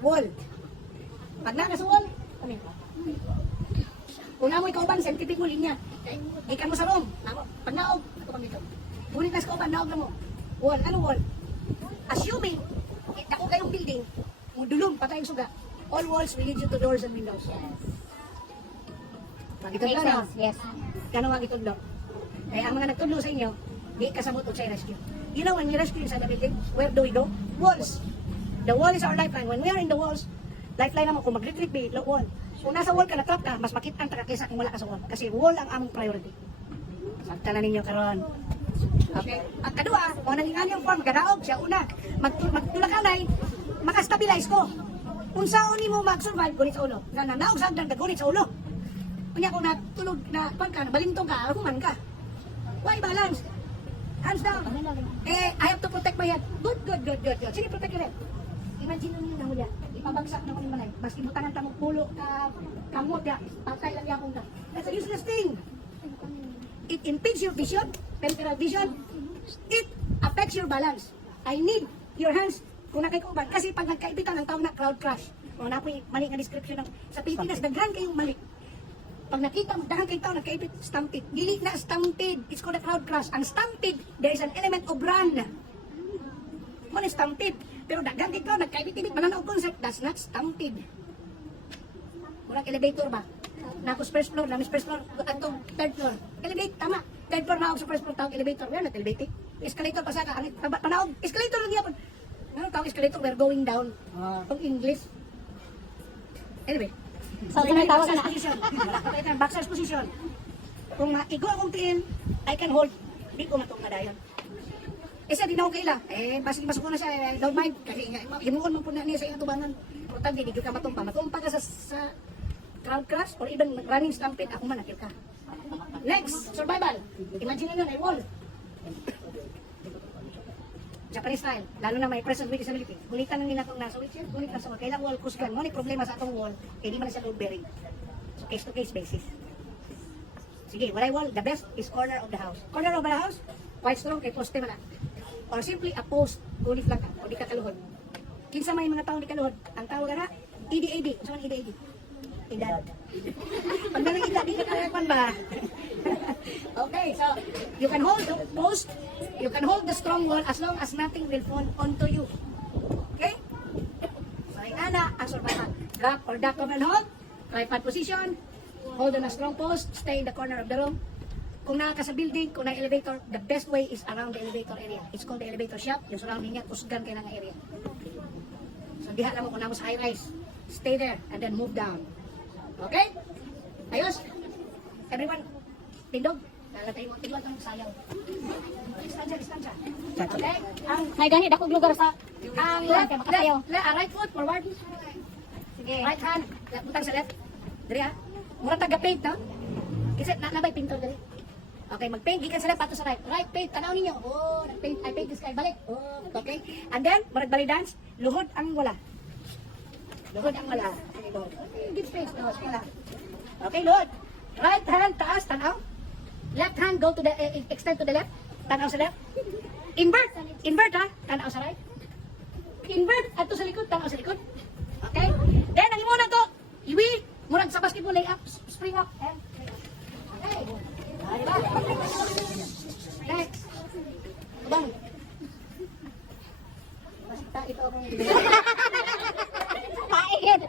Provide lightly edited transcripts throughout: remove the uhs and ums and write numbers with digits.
wall. Pag na sa wall, kami. Kung namoy kauban, scientific mo linya. Ikan mo sa room. Pag naog, ako pang ito. Ngunit na sa kauban, naog na mo. Wall, ano wall? Assuming, ako kayong building, dulong, patay yung suga. All walls will lead you to doors and windows. Magitod Makes na, no? sense, yes. Ganun magitod na. Kaya ang mga nagtudlo sa inyo, di kasabot o sa rescue. You know, when we rescue inside the building, where do we go? Walls. The wall is our lifeline. When we are in the walls, lifeline naman, kung mag-retreat be, wall. Kung nasa wall ka, na-trap ka, mas makita ang kaysa kung wala ka sa wall. Kasi wall ang among priority. Magtala ninyo karon. Okay? At kadua, kung naging anyong form, gadaog siya una. Magtulakanay, makastabilize ko. Kung saan ni mo mag-survive, gunit sa ulo. Naog sa agdan ka, gunit sa ulo. Kanya kung natulog na, pan ka, balintong ka, human ka. Why balance? Hands down. I have to protect my head. Good. Sige, protect your head. Imagine nyo na mula. Ipabagsak na ko ni malay. Mas ibutangan ka pulo ka, kamot ya, patay lang yakong ka. That's a useless thing. It impedes your vision, peripheral vision. It affects your balance. I need your hands kung nakikuban. Kasi pag nagkaibitan, ang tawag na crowd crash. Kung na po yung mali nga description ng, sa Pilipinas, daghan kayong mali. Pag nakita mo, dahil kayo tao, nagkaipit, stampede. Dili na stampede. It's called a crowd crash. Ang stampede, there is an element of run. Ano stampede? Pero daghan kayo tao, nagkaipit-ibit, mananaw concept, that's not stampede. Murang elevator ba? Nakos first floor, namis first floor, atong third floor. Elevate, tama. Third floor na ako sa first floor, tawag elevator. We're not elevating. Escalator pa sa ka. Panawag, escalator lang yapon. Ano tawag escalator? We're going down. Pag English. Anyway. So, tinatawag na. Boxer's position. Kung maigo akong tiin, I can hold. Di ko matong madayon. Isa din ako kaila. Basig masuk na siya. Don't mind. Kasi himuon mo po na niya sa iyong tubangan. Importante, di ka matumpa. Matumpa ka sa crowd crash or even running stampede. Ako man, nakil ka. Next, survival. Imagine nyo na, wall. Japanese style, lalo na may persons with disability. Gulitan ng nila kung nasa wheelchair, gulit na sa wall. Kailang wall, kusgan. Ngunit problema sa atong wall, di man na siya load bearing. So, case to case basis. Sige, what I wall, the best is corner of the house. Corner of the house, quite strong, kay poste man na. Or simply a post, gulit lang ka, o di ka kaluhod. Kinsa may mga taong di kaluhod, ang tawag na, EDAD. Saan man EDAD? Edad. Pag nalang edad, di ka kalakpan ba? Okay, so you can hold the post, you can hold the strong wall as long as nothing will fall onto you. Okay? So, ana ang survival. Drop or duck over and hold, tripod position, hold on a strong post, stay in the corner of the room. Kung naka sa building, kung na-elevator, the best way is around the elevator area. It's called the elevator shop. Yung surrounding niya, kusgan kayo ng area. So, diha lang mo kung na mo sa high-rise. Stay there and then move down. Okay? Ayos? Everyone, tindog. Lalatay mo, tigwan kang sayaw. Distansya. Okay? May ganit akong lugar sa Right foot forward. Sige. Right hand, butang sa left. Diri ha? Mura taga-paint, no? Kasi nabay pintor diri. Okay, mag-paint, gikan sa left, pato sa right. Right, paint, tanaw ninyo. Oh, nag-paint, I paint this guy, balik. Oh, okay? And then, marag balidance, luhod ang wala. Luhod ang wala. Give space, luhod, wala. Okay, luhod. Right hand, taas, tanaw. Left hand, go to the, extend to the left. Tanaw sa left. Invert ha, tanaw sa right. Invert, ato sa likod, tanaw sa likod. Okay? Then, ang imo na to, iwi, murag sa basketball, lay up, spring up. Okay. Diba? Next. Bang. Basta ito akong Paigid.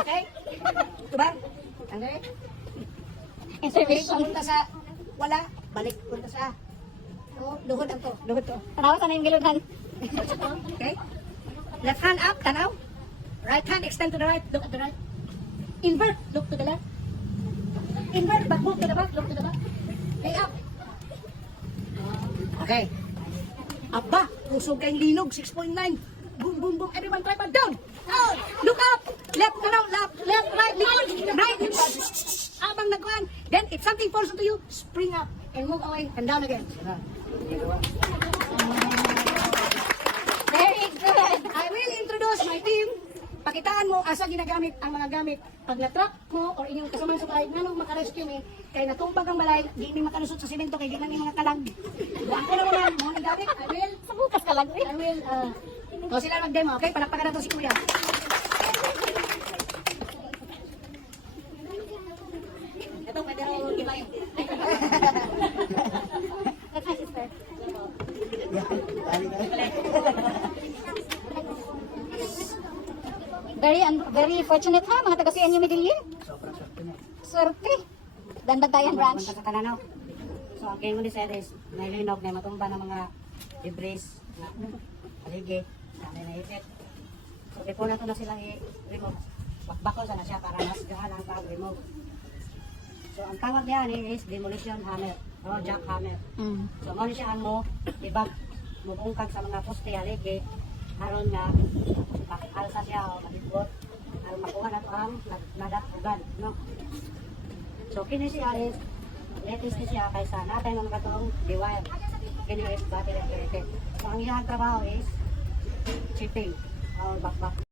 okay? Ito ba? Okay? Intervention. Punta sa wala, balik. Punta sa luhod ang to. Luhod to. Tanawa sa na yung giludhan. Okay? Left hand up, tanaw. Right hand, extend to the right, look at the right. Invert, look to the left. Invert, back, move to the back, look to the back. Okay, up. Okay. Aba, usog kayong linog, 6.9. Boom, boom, boom. Everyone, tripod down. Down. Look up. Left, left, right, likod, right. Abang nagkuhan. Then, if something falls onto you, spring up and move away and down again. Very good. I will introduce my team. Pakitaan mo asa ginagamit ang mga gamit. Pag na-trap mo or inyong kasama sa balay, nanong makarescue me, kaya natumpag ang balay, di may makalusot sa simento, kaya di na may mga kalag. Ako na mo lang, Balik, I will. Sa bukas ka lang. I will. So sila mag-demo, okay? Palakpakan na to si Kuya. Ito, pwede rin iba yun. That's my sister. Very fortunate ha, mga taga CNU Medellin. Sobrang swerte niya. Swerte. Dandantayan branch. Punta sa Tananaw. So ang king ni Ceres, may linog na matumba ng mga debris na aligi, na naipit. So before na ito na silang i-remove, bakbako sana siya para mas gaan ang pag-remove. So ang tawag niya is demolition hammer o jackhammer. Mm. So mo siya ang mo ibag mubungkag sa mga poste aligi aron nga alsa siya o malibot aron makuha na ito ang nadatugan, no? So kini siya is latest ni siya kaysa natin ang katong diwayan. Kini is battery operated. So ang iyang trabaho is chipping o bakbak.